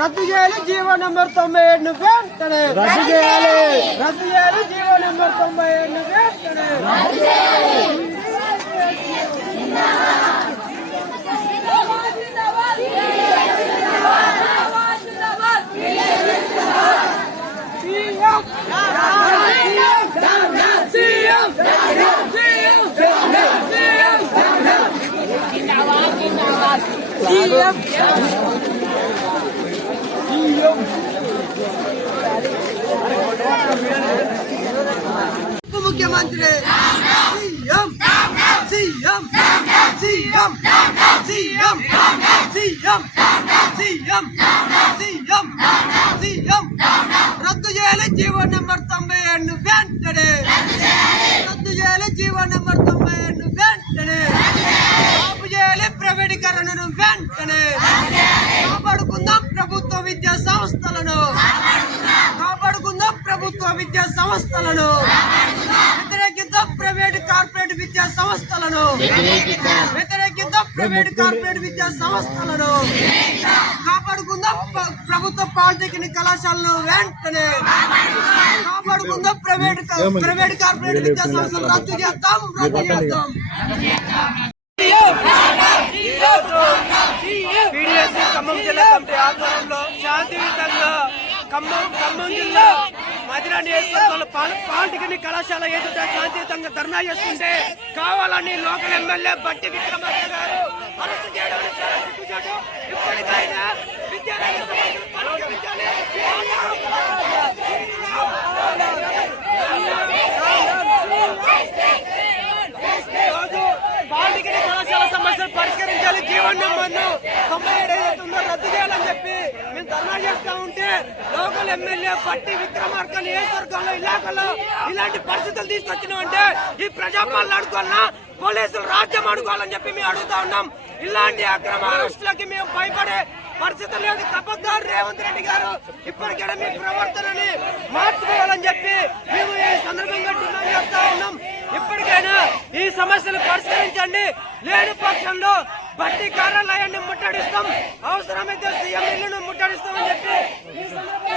రద్దు చేయాలి GO number 97 వెంటనే రద్దు చేయాలి. రద్దు చేయాలి జీవో నెంబర్ 97 వెంటనే ముఖ్యమంత్రి CM CM CM CM CM CM CM CM రద్దు చేయాలి జీవో నెంబర్ 97 వెంటనే రద్దు చేయాలి జీవో నెంబర్ 97 వెంటనే ఆపు చేయాలి ప్రైవేటీకరణను వెంటనే కాపాడుకుందాం ప్రభుత్వ విద్యా సంస్థలను కాపాడుకుందాం ప్రభుత్వ విద్యా సంస్థలను వ్యతిరేకిద్దాం ప్రైవేట్ కార్పొరేట్ విద్యా సంస్థలను వ్యతిరేకిద్దాం ప్రైవేట్ కార్పొరేట్ విద్యా సంస్థలను కాపాడుకుందాం ప్రభుత్వ పాలిటెక్నిక్ కళాశాలను వెంటనే కాపాడుకుందాం ప్రైవేట్ కార్పొరేట్ విద్యా సంస్థలు రద్దు చేద్దాం రద్దు చేద్దాం పీడీఎస్సీ ఖమ్మం జిల్లా కమిటీ ఆధ్వర్యంలో శాంతియుతంగా ఖమ్మం జిల్లా మధిర నియోజకవర్గంలో పాలిటెక్నిక్ కళాశాల ఎదుట శాంతియుతంగా ధర్నా చేస్తుంటే కావాలని లోకల్ ఎమ్మెల్యే బట్టి విక్రమార్క గారు అరెస్ట్ చేయడం చాలా సిగ్గుచేటు. ఇప్పటికైనా విద్యారంగ సమస్యలు పరిష్కరించాలి. పాలిటెక్నిక్ కళాశాల సమస్యలు పరిష్కరించాలి. జీవో నెంబర్ 97 ఏదైతే ఉందో రద్దు చేయాలని చెప్పి మేము ధర్నా చేస్తా ఉంటే లోకల్ ఎమ్మెల్యే బట్టి విక్రమార్క నియోజకవర్గంలో ఇలాకలో ఇలాంటి పరిస్థితులు తీసుకొచ్చినాం అంటే ఈ ప్రజాపాలన అడుకోవాలన్నా పోలీసులు రాజ్యం అడుకోవాలని చెప్పి మేము అడుగుతా ఉన్నాం. ఇలాంటి అక్రమ అరెస్టులకి మేము భయపడే పరిస్థితి లేదు. తప్పదారు రేవంత్ రెడ్డి గారు ఇప్పటికైనా మీ ప్రవర్తనని మార్చుకోవాలని చెప్పి మేము ఈ సందర్భంగా డిమాండ్ చేస్తా ఉన్నాం. ఇప్పటికైనా ఈ సమస్యలు పరిష్కరించండి. లేని పక్షంలో బట్టి కార్యాలయాన్ని ముట్టడిస్తాం, అవసరమైతే సీఎం ఇల్లును ముట్టడిస్తామని చెప్పి ఈ సందర్భంగా